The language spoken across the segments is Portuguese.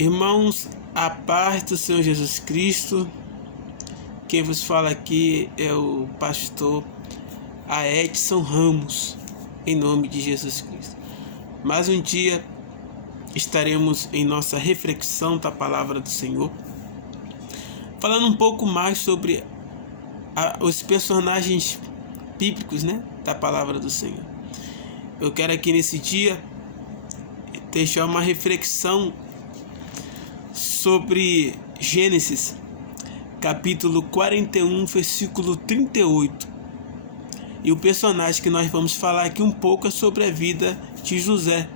Irmãos, a paz do Senhor Jesus Cristo. Quem vos fala aqui é o pastor Edson Ramos, em nome de Jesus Cristo. Mais um dia estaremos em nossa reflexão da palavra do Senhor, falando um pouco mais sobre os personagens bíblicos, da palavra do Senhor. Eu quero aqui nesse dia deixar uma reflexão sobre Gênesis, capítulo 41, versículo 38. E o personagem que nós vamos falar aqui um pouco é sobre a vida de José.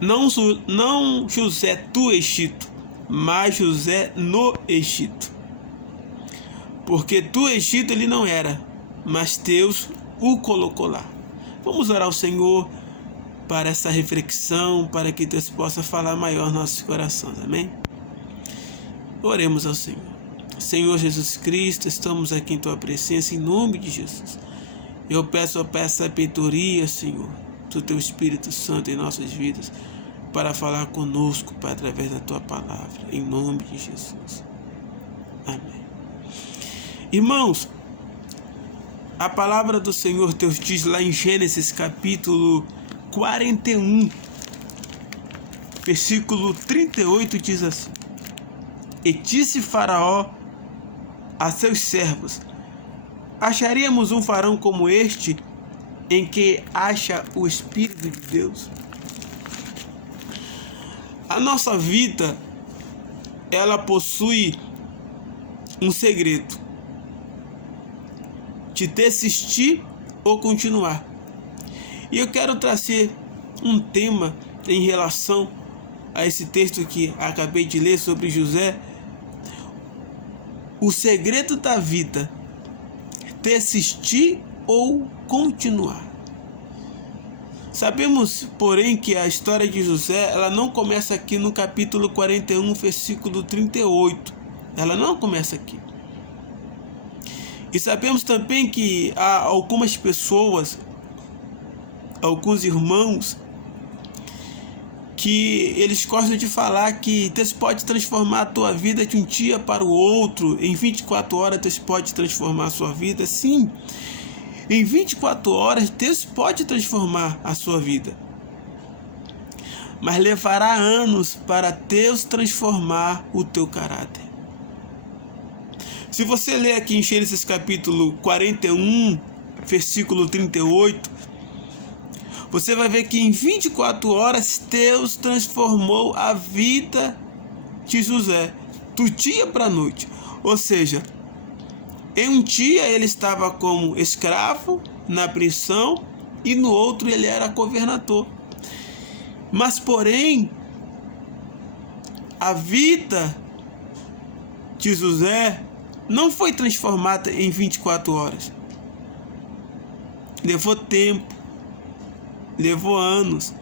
Não José do Egito, mas José no Egito. Porque do Egito ele não era, mas Deus o colocou lá. Vamos orar ao Senhor para essa reflexão, para que Deus possa falar maior nos nossos corações, amém? Oremos ao Senhor. Senhor Jesus Cristo, estamos aqui em Tua presença, em nome de Jesus. Eu peço a sabedoria, Senhor, do Teu Espírito Santo em nossas vidas, para falar conosco, Pai, através da Tua palavra, em nome de Jesus. Amém. Irmãos, a palavra do Senhor Deus diz lá em Gênesis capítulo 41, versículo 38, diz assim: E disse Faraó a seus servos: Acharíamos um varão como este, em que acha o Espírito de Deus? A nossa vida, ela possui um segredo de desistir ou continuar. E eu quero trazer um tema em relação a esse texto que acabei de ler sobre José. O segredo da vida: desistir ou continuar. Sabemos, porém, que a história de José, ela não começa aqui no capítulo 41, versículo 38. Ela não começa aqui. E sabemos também que há algumas pessoas, alguns irmãos, que eles gostam de falar que Deus pode transformar a tua vida de um dia para o outro. Em 24 horas Deus pode transformar a sua vida. Sim, em 24 horas Deus pode transformar a sua vida, mas levará anos para Deus transformar o teu caráter. Se você ler aqui em Gênesis capítulo 41, versículo 38, você vai ver que em 24 horas Deus transformou a vida de José, do dia para a noite. Ou seja, em um dia ele estava como escravo na prisão e no outro ele era governador. Mas porém, a vida de José não foi transformada em 24 horas. Levou tempo, levou anos.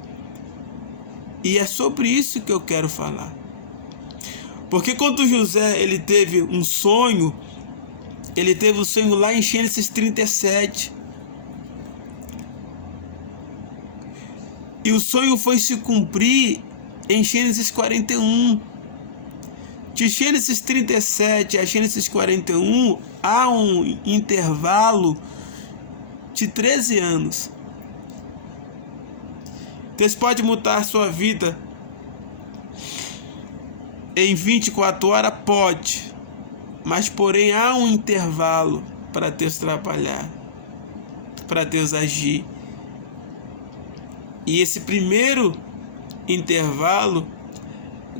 E é sobre isso que eu quero falar. Porque quando José ele teve um sonho, ele teve um sonho lá em Gênesis 37. E o sonho foi se cumprir em Gênesis 41. De Gênesis 37 a Gênesis 41, há um intervalo de 13 anos. Deus pode mudar a sua vida em 24 horas? Pode. Mas porém há um intervalo para Deus trabalhar, para Deus agir. E esse primeiro intervalo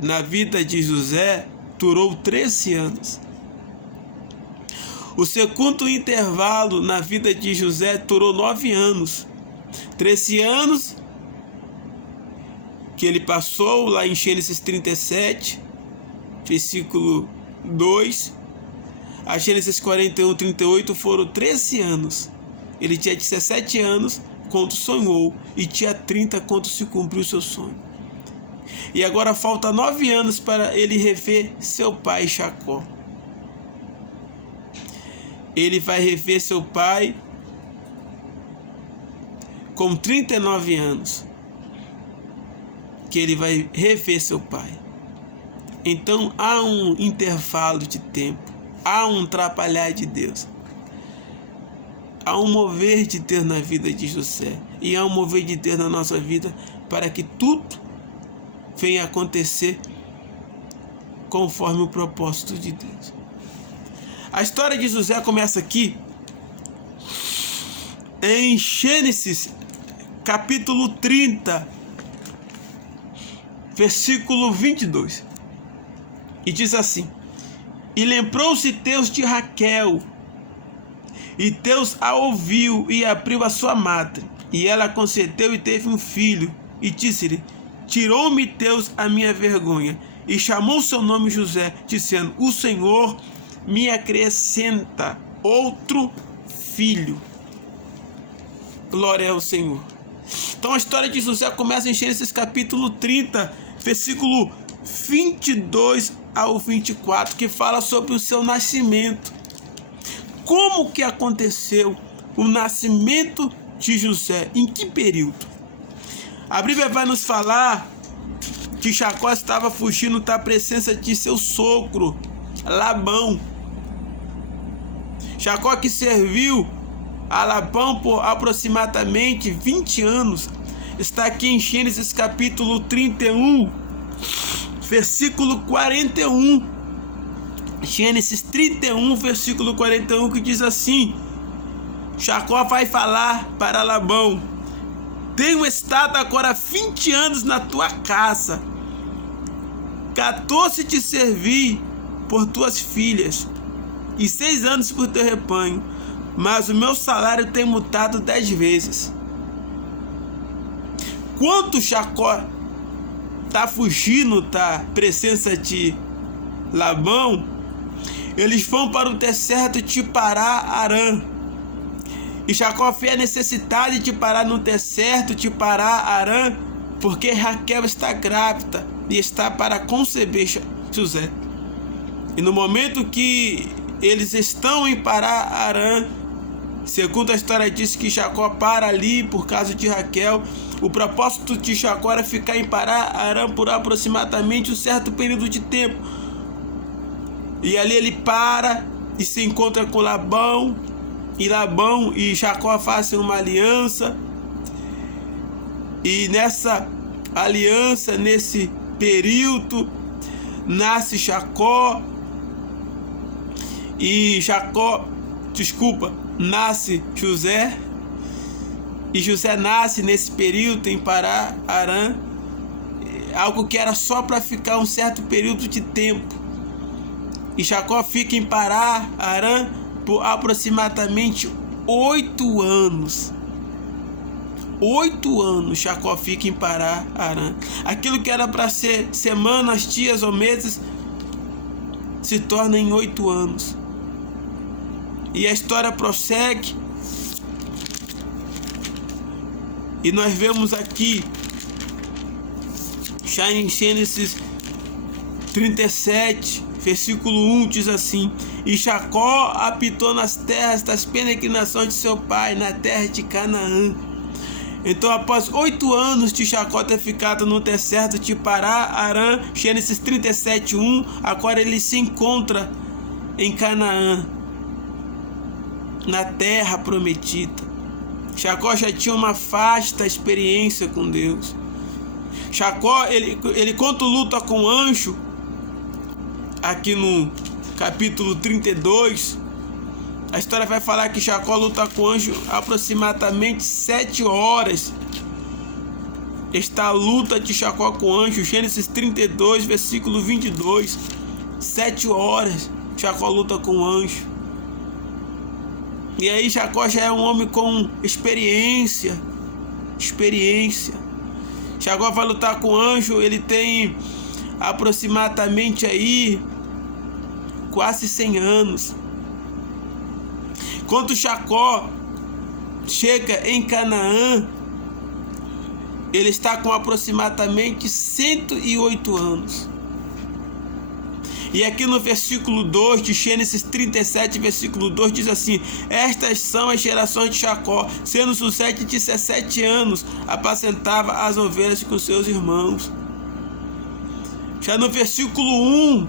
na vida de José durou 13 anos. O segundo intervalo na vida de José durou 9 anos. 13 anos que ele passou lá em Gênesis 37, versículo 2, a Gênesis 41, 38 foram 13 anos. Ele tinha 17 anos quando sonhou e tinha 30 quando se cumpriu o seu sonho. E agora falta 9 anos para ele rever seu pai Jacó. Ele vai rever seu pai com 39 anos. que ele vai rever seu pai. Então há um intervalo de tempo, há um atrapalhar de Deus, há um mover de Deus na vida de José, e há um mover de Deus na nossa vida, para que tudo venha acontecer conforme o propósito de Deus. A história de José começa aqui em Gênesis capítulo 30, versículo 22. E diz assim: E lembrou-se Deus de Raquel, e Deus a ouviu e abriu a sua madre, e ela concedeu e teve um filho, e disse-lhe: Tirou-me Deus a minha vergonha, e chamou seu nome José, dizendo: O Senhor me acrescenta outro filho. Glória ao Senhor. Então a história de José começa em Gênesis capítulo 30, versículo 22 ao 24, que fala sobre o seu nascimento. Como que aconteceu o nascimento de José? Em que período? A Bíblia vai nos falar que Jacó estava fugindo da presença de seu sogro, Labão. Jacó, que serviu a Labão por aproximadamente 20 anos, está aqui em Gênesis capítulo 31, versículo 41. Gênesis 31, versículo 41, que diz assim: Jacó vai falar para Labão: Tenho estado agora 20 anos na tua casa, 14 te servi por tuas filhas, e 6 anos por teu rebanho, mas o meu salário tem mudado 10 vezes. Quando Jacó está fugindo da presença de Labão, eles vão para o deserto de Pará-Arã. E Jacó vê a necessidade de parar no deserto de Pará-Arã, porque Raquel está grávida e está para conceber José. E no momento que eles estão em Pará-Arã, segundo a história diz que Jacó para ali por causa de Raquel. O propósito de Jacó era ficar em Pará-Arã por aproximadamente um certo período de tempo. E ali ele para e se encontra com Labão. E Labão e Jacó fazem uma aliança. E nessa aliança, nesse período, nasce Jacó. E nasce José. E José nasce nesse período em Pará-Arã, algo que era só para ficar um certo período de tempo. E Jacó fica em Pará-Arã por aproximadamente 8 anos. 8 anos Jacó fica em Pará-Arã. Aquilo que era para ser semanas, dias ou meses se torna em 8 anos. E a história prossegue. E nós vemos aqui, já em Gênesis 37, versículo 1, diz assim: E Jacó habitou nas terras das peregrinações de seu pai, na terra de Canaã. Então, após 8 anos de Jacó ter ficado no deserto de Pará-Arã, Gênesis 37, 1, agora ele se encontra em Canaã, na terra prometida. Jacó já tinha uma vasta experiência com Deus. Jacó, ele quando luta com o anjo, aqui no capítulo 32, a história vai falar que Jacó luta com o anjo aproximadamente 7 horas. Está a luta de Jacó com o anjo, Gênesis 32, versículo 22. 7 horas Jacó luta com o anjo. E aí Jacó já é um homem com experiência. Jacó vai lutar com o anjo, ele tem aproximadamente aí quase 100 anos. Quando Jacó chega em Canaã, ele está com aproximadamente 108 anos. E aqui no versículo 2 de Gênesis 37, versículo 2, diz assim: Estas são as gerações de Jacó, sendo José de 17 anos, apacentava as ovelhas com seus irmãos. Já no versículo 1,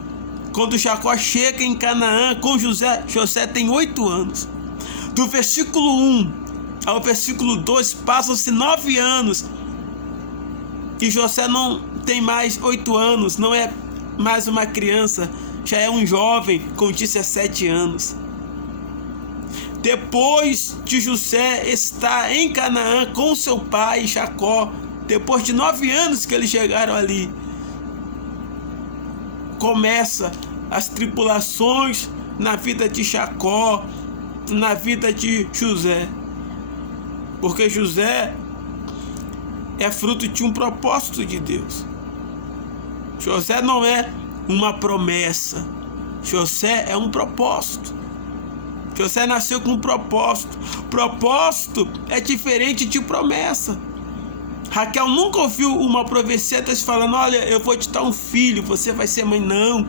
quando Jacó chega em Canaã com José, José tem 8 anos. Do versículo 1 ao versículo 2 passam-se 9 anos. E José não tem mais 8 anos, não é mais uma criança, já é um jovem com 17 anos. Depois de José estar em Canaã com seu pai Jacó, depois de 9 anos que eles chegaram ali, começa as tribulações na vida de Jacó, na vida de José. Porque José é fruto de um propósito de Deus. José não é uma promessa. José é um propósito. José nasceu com um propósito. Propósito é diferente de promessa. Raquel nunca ouviu uma profecia Deus falando: olha, eu vou te dar um filho, você vai ser mãe. Não.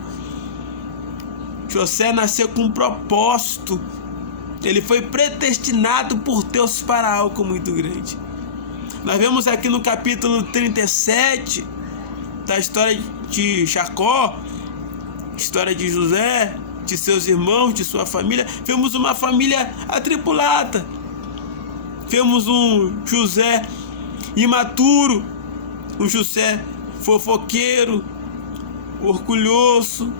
José nasceu com um propósito. Ele foi predestinado por Deus para algo muito grande. Nós vemos aqui no capítulo 37 da história de Jacó, história de José, de seus irmãos, de sua família. Vemos uma família atribulada. Vemos um José imaturo, um José fofoqueiro, orgulhoso,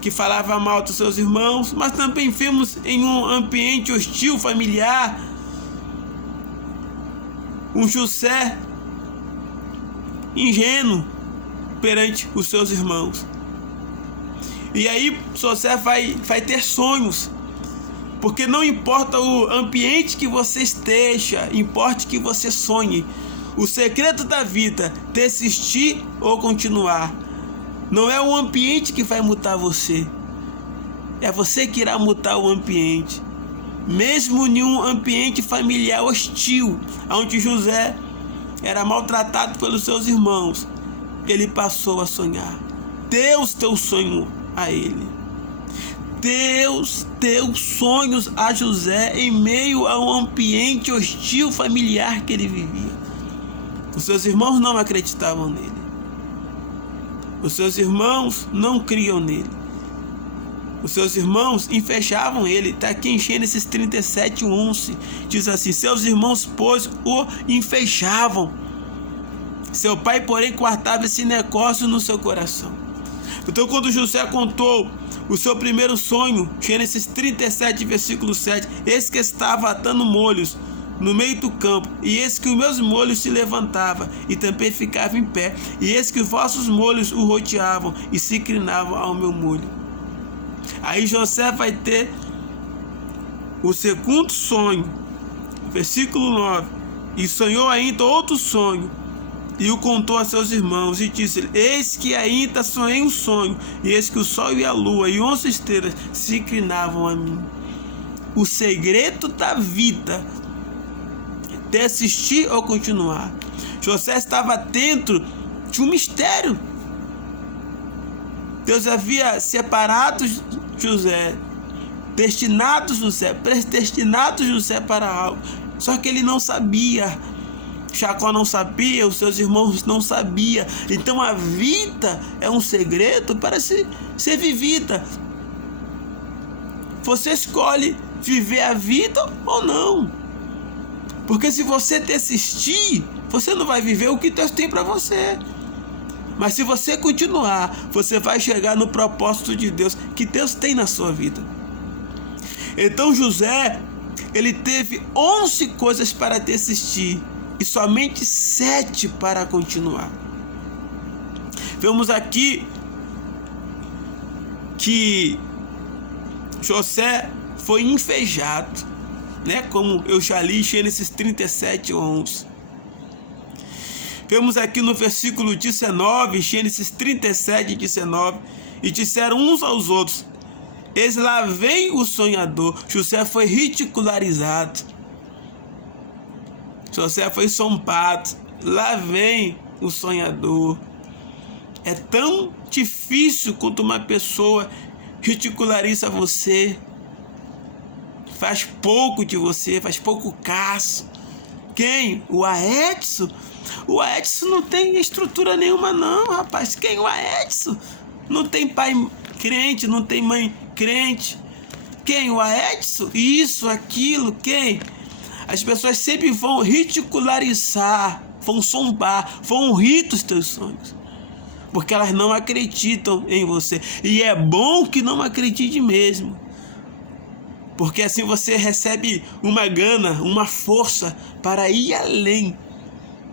que falava mal dos seus irmãos, mas também vemos em um ambiente hostil familiar um José ingênuo perante os seus irmãos. E aí José vai ter sonhos, porque não importa o ambiente que você esteja, importa que você sonhe. O segredo da vida, desistir ou continuar, não é o ambiente que vai mudar você, é você que irá mudar o ambiente. Mesmo em um ambiente familiar hostil, onde José era maltratado pelos seus irmãos, ele passou a sonhar. Deus deu sonho a ele. Deus deu sonhos a José em meio a um ambiente hostil familiar que ele vivia. Os seus irmãos não acreditavam nele. Os seus irmãos não criam nele. Os seus irmãos invejavam ele. Está aqui em Gênesis 37:11. Diz assim: seus irmãos, pois, o invejavam. Seu pai, porém, guardava esse negócio no seu coração. Então, quando José contou o seu primeiro sonho, Gênesis 37, versículo 7, eis que estava atando molhos no meio do campo, e eis que os meus molhos se levantavam, e também ficava em pé, e eis que os vossos molhos o rodeavam, e se inclinavam ao meu molho. Aí José vai ter o segundo sonho, versículo 9, e sonhou ainda outro sonho, e o contou a seus irmãos, e disse: eis que ainda sonhei um sonho, e eis que o sol e a lua e 11 estrelas se inclinavam a mim. O segredo da vida, desistir ou continuar. José estava dentro de um mistério. Deus havia separado José, predestinado José para algo. Só que ele não sabia. Jacó não sabia, os seus irmãos não sabiam. Então a vida é um segredo para ser vivida. Você escolhe viver a vida ou não. Porque se você desistir, você não vai viver o que Deus tem para você. Mas se você continuar, você vai chegar no propósito de Deus, que Deus tem na sua vida. Então José, ele teve 11 coisas para desistir e somente 7 para continuar. Vemos aqui que José foi invejado, né? Como eu já li em Gênesis 37:11. Vemos aqui no versículo 19, Gênesis 37:19, e disseram uns aos outros: eis lá vem o sonhador. José foi ridicularizado. José foi zombado. Lá vem o sonhador. É tão difícil quando uma pessoa ridiculariza você, faz pouco de você, faz pouco caso, Quem? O Aedson? O Aedson não tem estrutura nenhuma não, rapaz. Quem? O Aedson? Não tem pai crente, não tem mãe crente. Quem? O Aedson? Isso, aquilo, quem? As pessoas sempre vão ridicularizar, vão zombar, vão rir dos teus sonhos, porque elas não acreditam em você. E é bom que não acredite mesmo, porque assim você recebe uma gana, uma força para ir além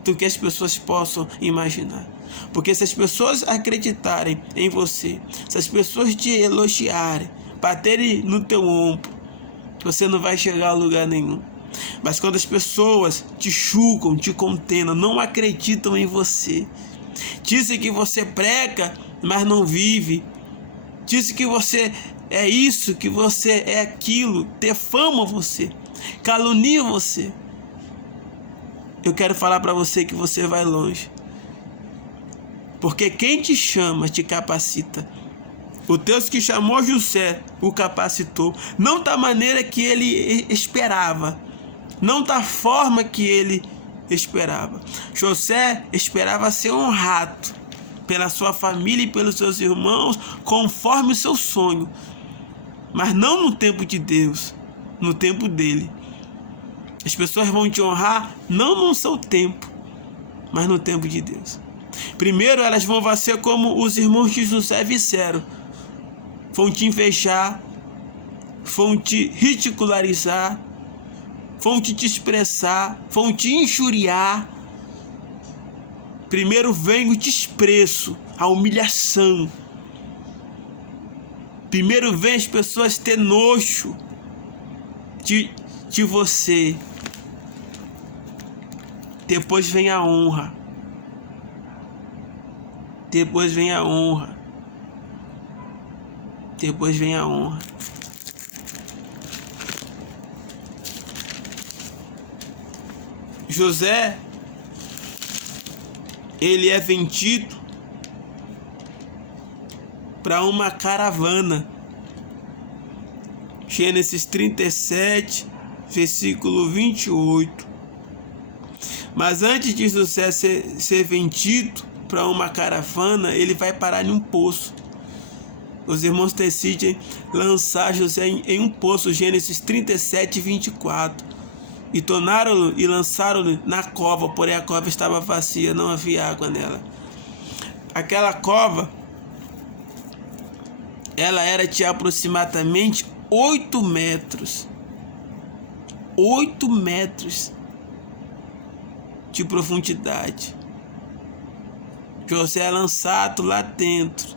do que as pessoas possam imaginar. Porque se as pessoas acreditarem em você, se as pessoas te elogiarem, baterem no teu ombro, você não vai chegar a lugar nenhum. Mas quando as pessoas te julgam, te condenam, não acreditam em você, dizem que você prega, mas não vive, dizem que você é isso, que você é aquilo, defamam você, caluniam você, eu quero falar para você que você vai longe. Porque quem te chama te capacita. O Deus que chamou José o capacitou, não da maneira que ele esperava, não da forma que ele esperava. José esperava ser honrado pela sua família e pelos seus irmãos, conforme o seu sonho, mas não no tempo de Deus, no tempo dele. As pessoas vão te honrar não no seu tempo, mas no tempo de Deus. Primeiro elas vão ser como os irmãos de José fizeram. Vão te invejar, vão te ridicularizar, vão te desprezar, vão te injuriar. Primeiro vem o desprezo, a humilhação. Primeiro vem as pessoas ter nojo de você. Depois vem a honra. Depois vem a honra. Depois vem a honra. José, ele é vendido para uma caravana. Gênesis 37, versículo 28. Mas antes de José ser vendido para uma caravana, ele vai parar em um poço. Os irmãos decidem lançar José em um poço, Gênesis 37, 24. E tornaram-no e lançaram-no na cova, porém a cova estava vazia, não havia água nela. Aquela cova, ela era de aproximadamente 8 metros. 8 metros de profundidade. José é lançado lá dentro.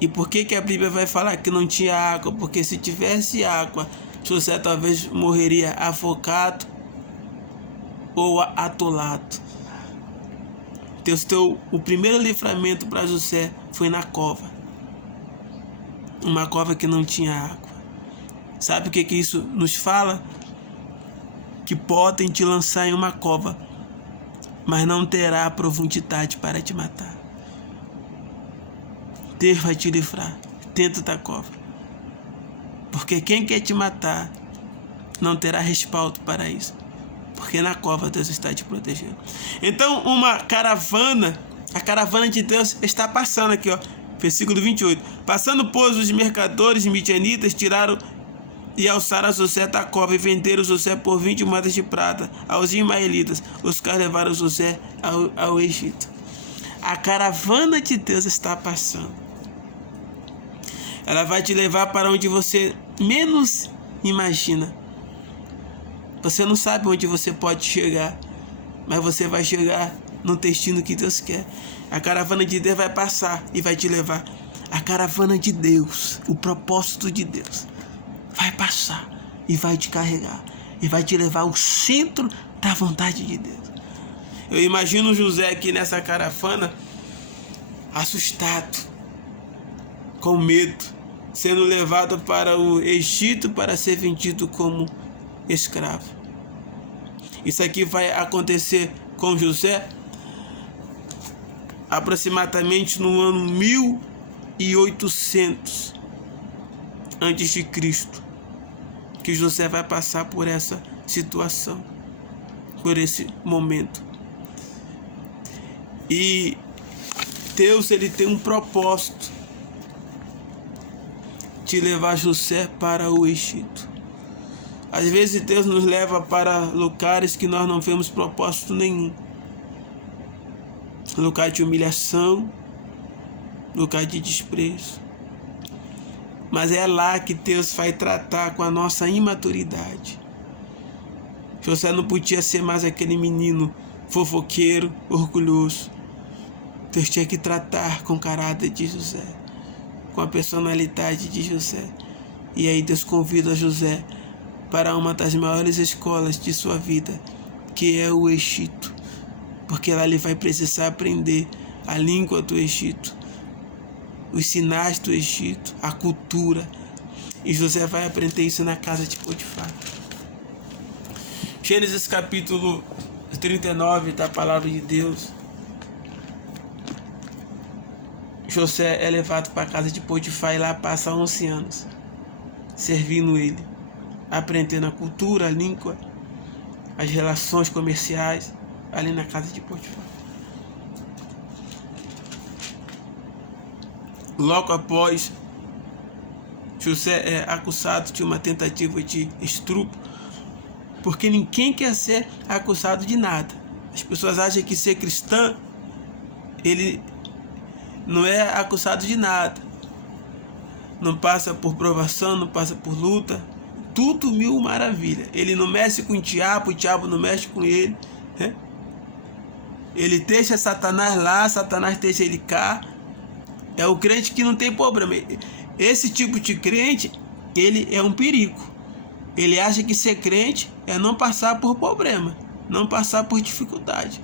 E por que a Bíblia vai falar que não tinha água? Porque se tivesse água, José talvez morreria afogado ou atolado. O primeiro livramento para José foi na cova. Uma cova que não tinha água. Sabe o que isso nos fala? Que podem te lançar em uma cova, mas não terá profundidade para te matar. Deus vai te livrar dentro da cova. Porque quem quer te matar não terá respaldo para isso. Porque na cova Deus está te protegendo. Então uma caravana, a caravana de Deus está passando aqui, ó. Versículo 28. Passando, pois, os mercadores midianitas tiraram e alçaram José da cova e venderam José por 20 moedas de prata aos ismaelitas, os quais levaram José ao Egito. A caravana de Deus está passando. Ela vai te levar para onde você menos imagina. Você não sabe onde você pode chegar, mas você vai chegar no destino que Deus quer. A caravana de Deus vai passar e vai te levar. A caravana de Deus, o propósito de Deus, vai passar e vai te carregar e vai te levar ao centro da vontade de Deus. Eu imagino José aqui nessa caravana, assustado, com medo, sendo levado para o Egito para ser vendido como escravo. Isso aqui vai acontecer com José aproximadamente no ano 1800 antes de Cristo, que José vai passar por essa situação. por esse momento. E Deus, ele tem um propósito de levar José para o Egito. Às vezes Deus nos leva para lugares que nós não vemos propósito nenhum. Lugar de humilhação, lugar de desprezo. Mas é lá que Deus vai tratar com a nossa imaturidade. José não podia ser mais aquele menino fofoqueiro, orgulhoso. Deus tinha que tratar com o caráter de José, com a personalidade de José. E aí Deus convida José para uma das maiores escolas de sua vida, que é o Egito. Porque lá ele vai precisar aprender a língua do Egito, os sinais do Egito, a cultura. E José vai aprender isso na casa de Potifar. Gênesis capítulo 39 da palavra de Deus. José é levado para a casa de Potifar e lá passa 11 anos servindo ele, aprendendo a cultura, a língua, as relações comerciais ali na casa de Potifar. Logo após, José é acusado de uma tentativa de estupro, porque ninguém quer ser acusado de nada. As pessoas acham que ser cristão, ele não é acusado de nada. Não passa por provação, não passa por luta. Tudo mil maravilha. Ele não mexe com o diabo não mexe com ele. Né? Ele deixa Satanás lá, Satanás deixa ele cá. É o crente que não tem problema. Esse tipo de crente, ele é um perigo. Ele acha que ser crente é não passar por problema, não passar por dificuldade.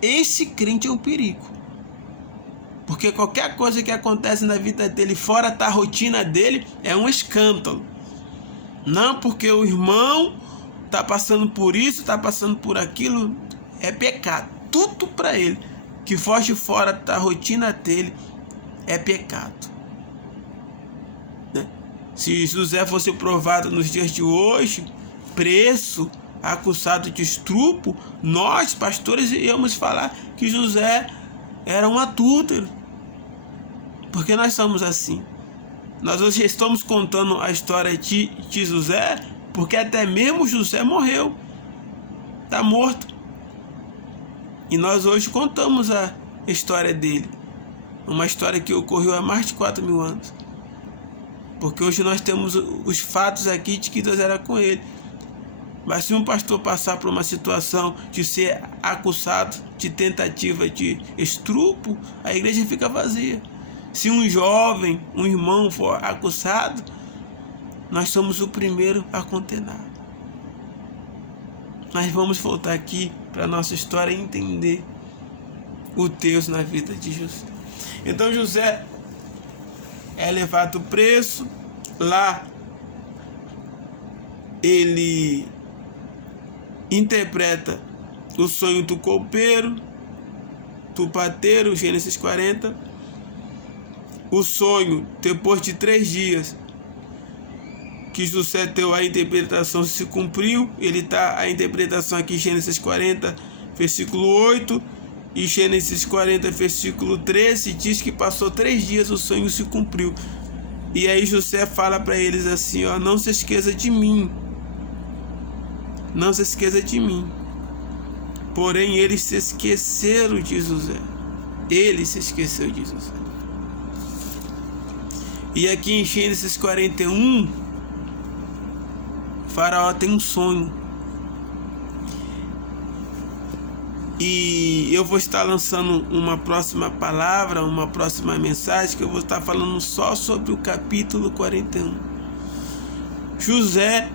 Esse crente é um perigo. Porque qualquer coisa que acontece na vida dele, fora da rotina dele, é um escândalo. Não porque o irmão está passando por isso, está passando por aquilo, é pecado. Tudo para ele que foge fora da rotina dele é pecado. Se José fosse provado nos dias de hoje, preso, acusado de estupro, nós, pastores, íamos falar que José era um adúltero. Porque nós somos assim. Nós hoje estamos contando a história de José, porque até mesmo José morreu. Está morto. E nós hoje contamos a história dele. Uma história que ocorreu há mais de 4.000 anos. Porque hoje nós temos os fatos aqui de que Deus era com ele. Mas se um pastor passar por uma situação de ser acusado de tentativa de estupro, a igreja fica vazia. Se um jovem, um irmão for acusado, nós somos o primeiro a condenar. Mas vamos voltar aqui para a nossa história e entender o Deus na vida de José. Então José é levado preso. Lá ele interpreta o sonho do copeiro, do pateiro, Gênesis 40. O sonho, depois de 3 dias que José deu a interpretação, se cumpriu. Ele está a interpretação aqui, Gênesis 40, versículo 8. E Gênesis 40, versículo 13, diz que passou 3 dias, o sonho se cumpriu. E aí José fala para eles assim, ó, não se esqueça de mim. Não se esqueça de mim. Porém, eles se esqueceram de José. Ele se esqueceu de José. E aqui em Gênesis 41, Faraó tem um sonho. E eu vou estar lançando uma próxima palavra, uma próxima mensagem, que eu vou estar falando só sobre o capítulo 41. José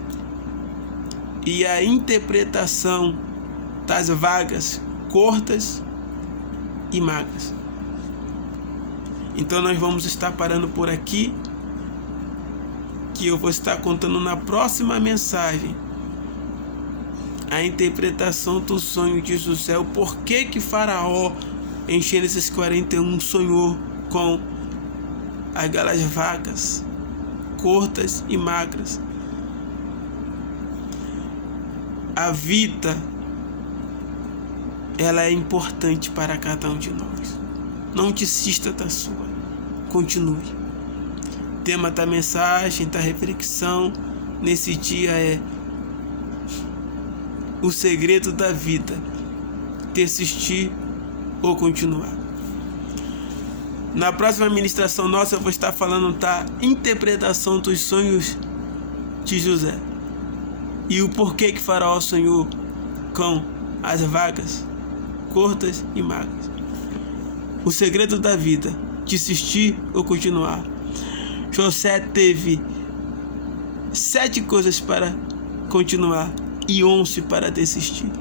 e a interpretação das vagas curtas e magras. Então nós vamos estar parando por aqui, que eu vou estar contando na próxima mensagem a interpretação do sonho de José, o porquê que Faraó em Gênesis 41 sonhou com aquelas vagas curtas e magras. A vida ela é importante para cada um de nós. Não desista da sua. Continue. Tema da mensagem, da reflexão nesse dia é o segredo da vida: persistir ou continuar. Na próxima ministração nossa eu vou estar falando da interpretação dos sonhos de José e o porquê que Faraó sonhou com as vacas curtas e magras. O segredo da vida: desistir ou continuar. José teve 7 coisas para continuar e 11 para desistir.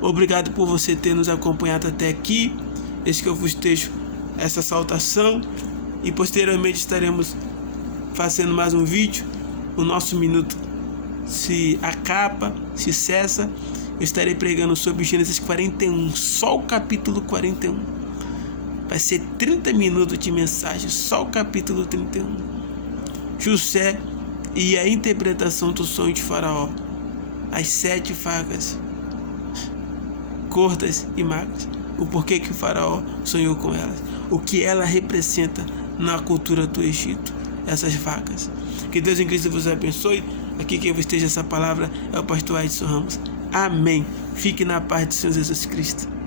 Obrigado por você ter nos acompanhado até aqui. Esse que eu vos deixo essa saudação e posteriormente estaremos fazendo mais um vídeo. O nosso minuto se acaba, se cessa. Eu estarei pregando sobre Gênesis 41, só o capítulo 41. Vai ser 30 minutos de mensagem, só o capítulo 31. José e a interpretação do sonho de Faraó. As 7 vacas curtas e magras. O porquê que o Faraó sonhou com elas. O que ela representa na cultura do Egito. Essas vacas. Que Deus em Cristo vos abençoe. Aqui quem vos esteja essa palavra é o pastor Edson Ramos. Amém. Fique na paz do Senhor Jesus Cristo.